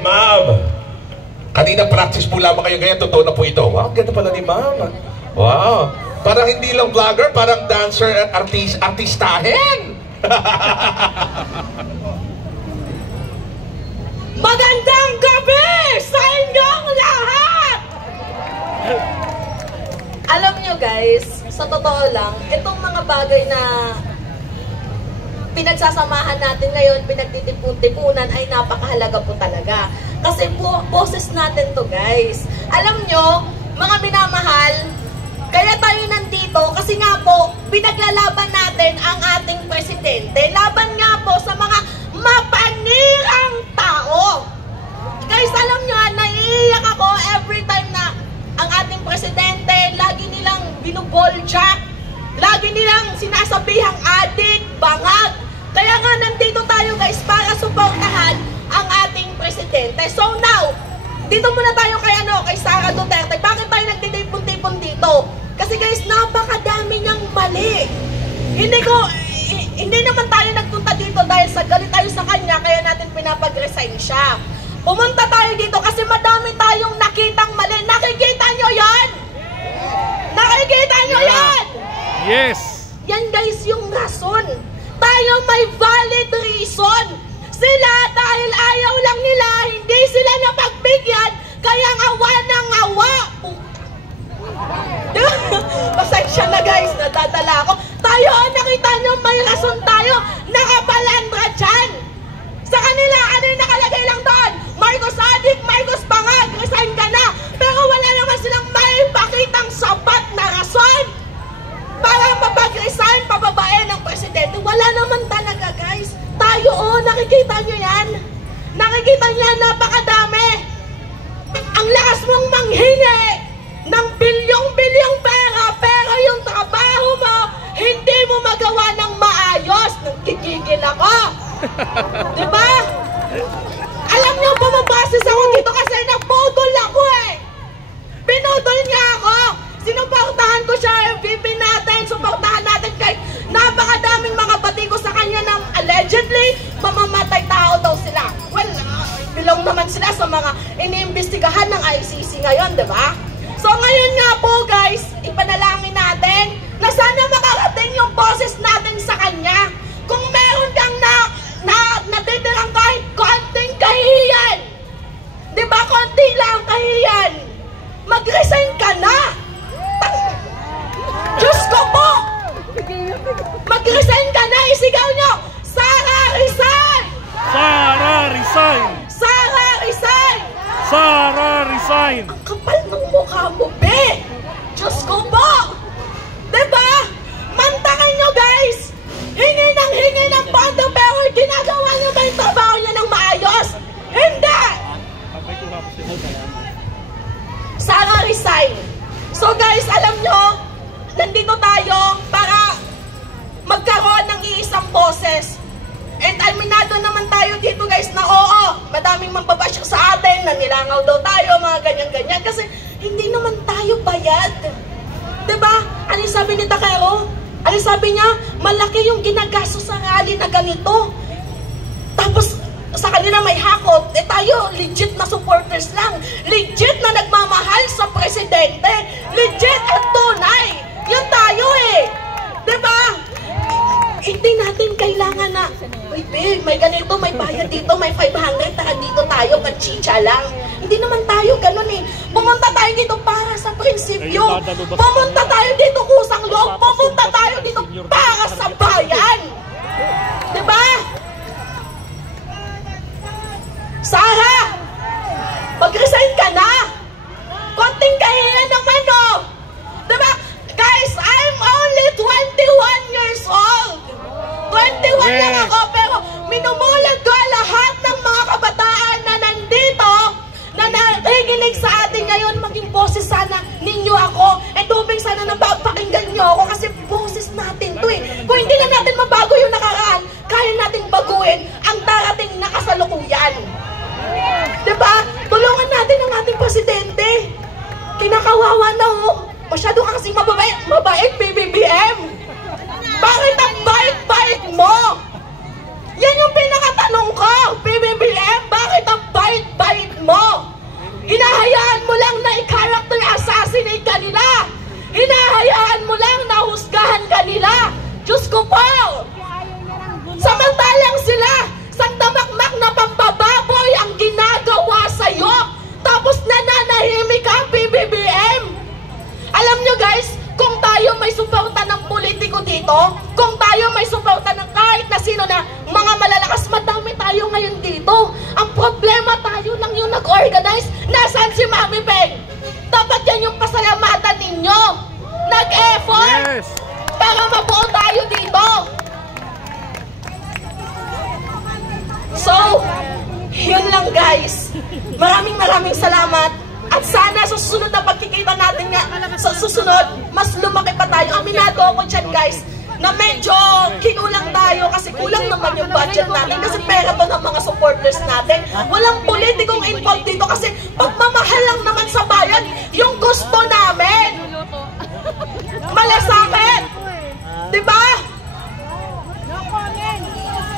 Ma'am, kanina practice po lamang kayo ngayon, totoo na po ito. Wow, ganda pala ni ma'am. Wow, parang hindi lang vlogger, parang dancer at artistahin. Magandang gabi sa inyong lahat! Alam nyo guys, sa totoo lang, itong mga bagay na pinagsasamahan natin ngayon, pinagtitipon-tipunan ay napakahalaga po talaga. Kasi po, boses natin to guys. Alam nyo, mga minamahal, kaya tayo nandito kasi nga po, pinaglalaban natin ang ating presidente. Laban nga po sa mga mapanirang tao. Guys, alam nyo, naiiyak ako every time na ang ating presidente, lagi nilang binuboljak, lagi nilang sinasabihang adik, bangag. Kaya nga nandito tayo guys para suportahan ang ating presidente. So now, dito muna tayo kay Sara Duterte. Bakit tayo nagtitipon-tipon dito? Kasi guys, napakadami niyang mali. Hindi naman tayo nagpunta dito dahil sa galit tayo sa kanya, kaya natin pinapag-resign siya. Pumunta tayo dito kasi madami tayong nakitang mali. Nakikita nyo yan? Nakikita nyo yan? Yes! Yan guys yung rason. Tayo may valid reason. Sila dahil ayaw lang nila, hindi sila napagbigyan, kaya awa ng awa. Pasensya na guys, nadadala ako. Tayo, nakita nyo, may rason tayo. Nakapalandra dyan. Sa kanila, ano yung nakalagay lang doon? Marcos adik, Marcos bangag, resign ka na. Pero wala naman silang may pakitang sapat na rason para mapag-resign, pababae ng presidente. Wala naman talaga guys. Tayo, nakikita nyo yan? Nakikita nyo yan, napakadami. Ang lakas mong manghingi ng bilyong-bilyong pera, pero yung trabaho mo, hindi mo magawa ng maayos. Nagkikigil ako. Diba? Alam nyo, bumabasis ako dito kasi nagpudol ako eh. Pinudol niya ako. Sinuportahan ko siya, MVP natin, suportahan natin kahit napakadaming mga batiko sa kanya ng allegedly, mamamatay tao daw sila. Well, belong naman sila sa mga iniimbestigahan ng ICC ngayon, di ba? So ngayon nga po guys, ipanalangin natin na sana makarating yung boses natin sa kanya. Kung meron kang natitirang kahit konting kahiyan, di ba, konti lang kahiyan, mag-resign ka na. Diyos ko po! Mag-resign ka na, isigaw nyo! Sara, resign! Sara, resign! Sara, resign! Sara, resign! Ang kapal ng mukha mo, be! Diyos ko po! Diba? Mantakin nyo, guys! Hingi ng pondo, pero ginagawa nyo ba yung trabaho nyo ng maayos? Hindi! Sara, resign! So guys, alam nyo, nandito tayo para magkaroon ng iisang boses. And aminado naman tayo dito guys na oo, madaming mambabash sa atin, na nilangaw daw tayo, mga ganyan-ganyan. Kasi hindi naman tayo bayad. Diba? Ano yung sabi ni Takero? Ano yung sabi niya? Malaki yung ginagasto sa rally na ganito. Tapos sa kanila may hakot. Eh tayo, legit na supporters lang. Legit na nagmamahal sa presidente. Legit at tunay. Yun tayo eh. Diba? Hindi natin kailangan na, may ganito, may bayad dito, may 500, taka dito tayo, kachicha lang. Hindi naman tayo ganun eh. Pumunta tayo dito para sa prinsipyo. Pumunta tayo dito kusang loob. Pumunta tayo dito para sa bayan. Diba? Sara, mag-resign ka na. Konting kahiyan naman oh. Diba? Guys, I'm only 21 years old. 21 lang ako, pero minumulag ko lahat ng mga kabataan na nandito, na nakikinig sa atin ngayon, maging boses sana ninyo ako. And hoping sana napapakinggan nyo ako kasi boses natin to eh. Kung hindi na natin mabago yung nakaraan, kaya natin baguhin ang darating na kasalukuyan. nag-organize? Nasaan si Mami Peng? Dapat yan yung pasalamatan ninyo. Nag-effort Yes. para mabuo tayo dito. So, yun lang guys. Maraming salamat. At sana sa susunod na pagkikita natin nga, sa susunod, mas lumaki pa tayo. Aminado ako dyan guys, na medyo kinulang tayo kasi kulang naman yung budget natin kasi pera to ng mga supporters natin. Walang politikong involved dito kasi pagmamahal lang naman sa bayan yung gusto namin. Malasakit! Diba?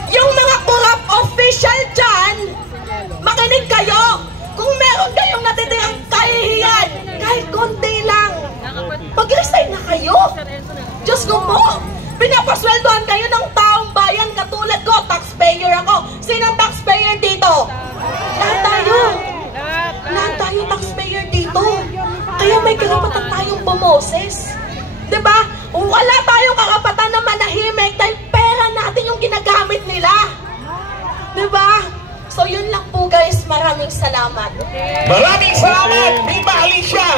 Yung mga corrupt official dyan, makinig kayo. Kung meron kayong natitirang kahihiyan, kahit konti lang, mag-resign na kayo. Diyos ko po, pinapasweldohan kayo ng taong bayan katulad ko, taxpayer ako. Sinong taxpayer dito? Lahat tayo. Lahat tayo taxpayer dito. Kaya may karapatan tayong bumoses. Diba? Wala tayong karapatan na manahimik dahil pera natin yung ginagamit nila. Diba? So yun lang po guys, maraming salamat. Maraming salamat, Viva Alicia!